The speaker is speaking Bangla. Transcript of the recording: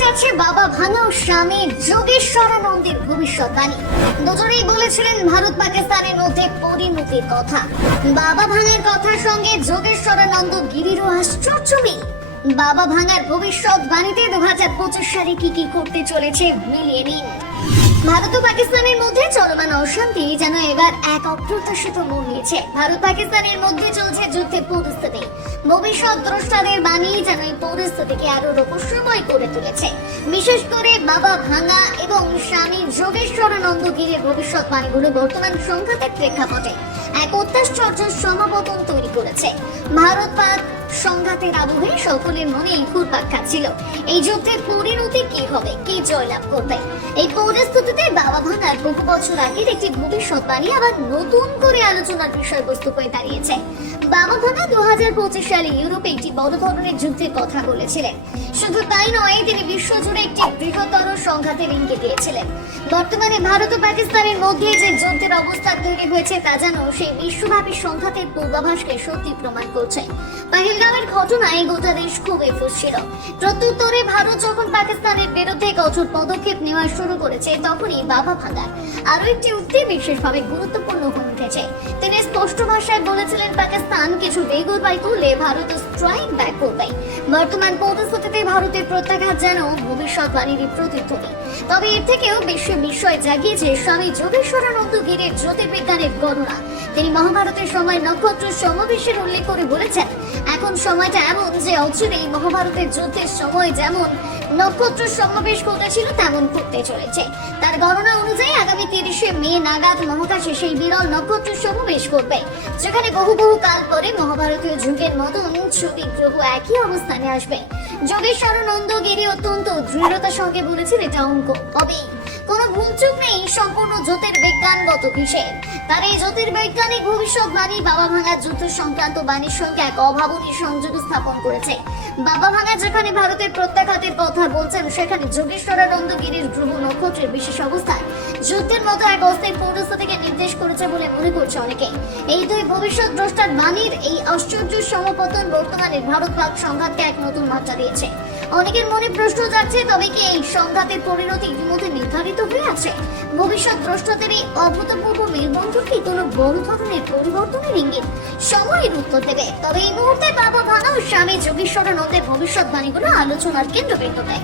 যাচ্ছে বাবা ভাঙা স্বামী যোগেশ্বরানন্দের ভবিষ্যৎবাণী দুজনেই বলেছিলেন ভারত পাকিস্তানের মধ্যে পরিণতির কথা। বাবা ভাঙার কথার সঙ্গে যোগেশ্বরানন্দ গিরিরও আশ্চর্য মিল বাবা ভাঙার ভবিষ্যৎবাণীতে দু হাজার পঁচিশ সালে কি কি করতে চলেছে মিলিয়ে নিন। ভারত ও পাকিস্তানের মধ্যে চলমান অশান্তি যেন এবার এক অপ্রত্যাশিত মোড় নিয়েছে। ভারত পাকিস্তানের মধ্যে চলছে যুদ্ধের পরিস্থিতি। ভবিষ্যৎ দ্রষ্টাদের বাণী যেন এই পরিস্থিতিকে আরও রহস্যময় করে তুলেছে। বিশেষ করে বাবা ভাঙা এবং স্বামী যোগেশ্বরানন্দ ভবিষ্যৎ বাণীগুলো বর্তমান সংঘাতের প্রেক্ষাপটে এক অত্যাশ্চর্য সমাবতন তৈরি করেছে। ভারত পাক সংঘাতের আবহে সকলের মনে ঘুরপাক খাচ্ছিল। এই যুদ্ধের পরিণতি কি হবে? কি জয়লাভ করবে? এই পরিস্থিতিতে বাবা ভাঙার বহু বছর আগের একটি ভবিষ্যৎবাণী আবার নতুন করে আলোচনার বিষয়বস্তু হয়ে দাঁড়িয়েছে। বাবা ভাঙা দু হাজার পঁচিশ সালে ইউরোপে একটি বড় ধরনের যুদ্ধের কথা বলেছিলেন। শুধু তাই নয়, তিনি বিশ্বজুড়ে একটি বৃহত্তর সংঘাতের ইঙ্গিত দিয়েছিলেন। বর্তমানে ভারত ও পাকিস্তানের মধ্যে যে যুদ্ধের অবস্থা তৈরি হয়েছে, তা যেন সেই বিশ্বব্যাপী সংঘাতের পূর্বাভাসকে সত্যি প্রমাণ করছে। পাহেলগামের ঘটনায় গোটা দেশ খুবই ফুসছিল। প্রত্যুত্তরে ভারত যখন পাকিস্তানের বিরুদ্ধে কঠোর পদক্ষেপ নেওয়া শুরু করেছে, তখনই বাবা ভাগার আরও একটি উক্তি বিশেষভাবে গুরুত্বপূর্ণ হয়ে উঠেছে। তিনি স্পষ্ট ভাষায় বলেছিলেন, পাকিস্তান কিছু বেগুরবাই করলে ভারত স্ট্রাইক ব্যাক করবে। বর্তমান পরিস্থিতিতে ভারতের প্রত্যাঘাত যেন ভবিষ্যৎবাণীর প্রতিধ্বনি। তবে এর থেকেও বিশ্ব বিস্ময় জাগিয়েছে স্বামী যোগেশ্বরানন্দ গিরির জ্যোতির্বিজ্ঞানের গণনা। তিনি মহাভারতের সময় নক্ষত্র সমাবেশের উল্লেখ করে বলেছেন, এখন সময়টা এমন যে অচিরেই মহাভারতের যুদ্ধের সময় যেমন নক্ষত্র সমাবেশ ঘটেছিল, তেমন ঘটতে চলেছে। তার গণনা অনুযায়ী আগামী তিরিশে মে নাগাদ মহাকাশে সেই বিরল নক্ষত্র সমাবেশ করবে যেখানে বহু বহু কাল পরে মহাভারতীয় যুগের মতন ছবি, গ্রহ একই অবস্থানে আসবে। যোগেশ্বরানন্দ গিরি অত্যন্ত দৃঢ়তার সঙ্গে বলেছেন, এটা অঙ্ক হবেই। কোনো ভুলচুক নেই সম্পূর্ণ জ্যোতির্বিজ্ঞানগত হিসেব। তার এই জ্যোতির্বৈজ্ঞানিক ভবিষ্যৎবাণী বাবা ভাঙা যুদ্ধ সংক্রান্ত বাণীর সঙ্গে এক অভাবনীয় সংযোগ স্থাপন করেছে। বাবা ভাঙা যেখানে ভারতের প্রত্যাঘাতের কথা বলছেন, সেখানে যোগেশ্বরানন্দ গিরির গ্রহ নক্ষত্রের বিশেষ অবস্থায় যুদ্ধের মতো এক অস্থায়ী পরিস্থিতিকে নির্দেশ করেছে বলে মনে করছে অনেকে। এই দুই ভবিষ্যৎ দ্রষ্টার বাণীর এই আশ্চর্য সমপতন বর্তমানে ভারত পাক সংঘাতকে এক নতুন মাত্রা দিয়েছে। অনেকের মনে প্রশ্ন যাচ্ছে তবে কি এই সংঘাতের পরিণতি ইতিমধ্যে নির্ধারিত হয়ে আছে? ভবিষ্যৎ দ্রষ্টদের এই অভূতপূর্ব মেলবন্ধন কি কোনো বড় ধরনের পরিবর্তনের ইঙ্গিত? সময়ের উত্তর দেবে। তবে এই মুহূর্তে বাবা ভানা ও স্বামী যোগেশ্বরানন্দের ভবিষ্যৎবাণীগুলো আলোচনার কেন্দ্রবিন্দুতে